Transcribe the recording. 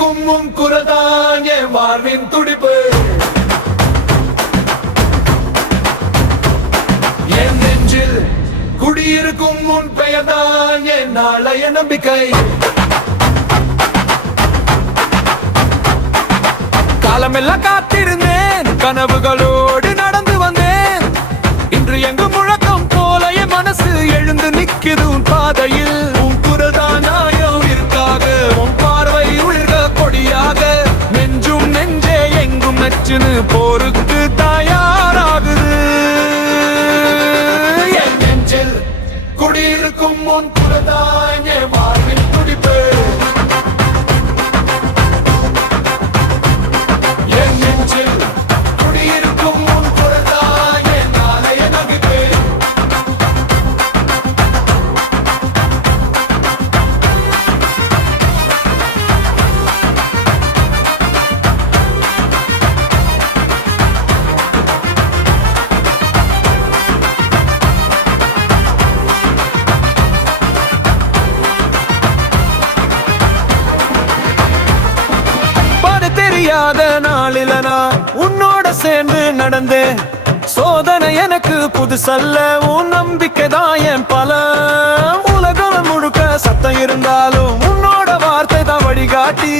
உன் குரதான் என் வாழ்வின் துடிப்பு. என் நெஞ்சில் குடியிருக்கும் உன் பெயர்தான் என் நாளைய நம்பிக்கை. காலமெல்லாம் காத்திருந்தேன் கனவுகளோடு நடந்து வந்தேன். இன்று எங்கு முழக்கம் போல என் மனசு எழுந்து நிக்குது உன் பாதையில். போருக்கு தயாராகுது. என் நெஞ்சில் குடியிருக்கும் முன் குரதான் என் வாழ்வின் தெரியாத நாளில நான் உன்னோட சேர்ந்து நடந்தேன். சோதனை எனக்கு புதுசல்ல உன் நம்பிக்கை தான் என் பல உலகம் முழுக்க சத்தம் இருந்தாலும் உன்னோட வார்த்தை தான் வழிகாட்டி.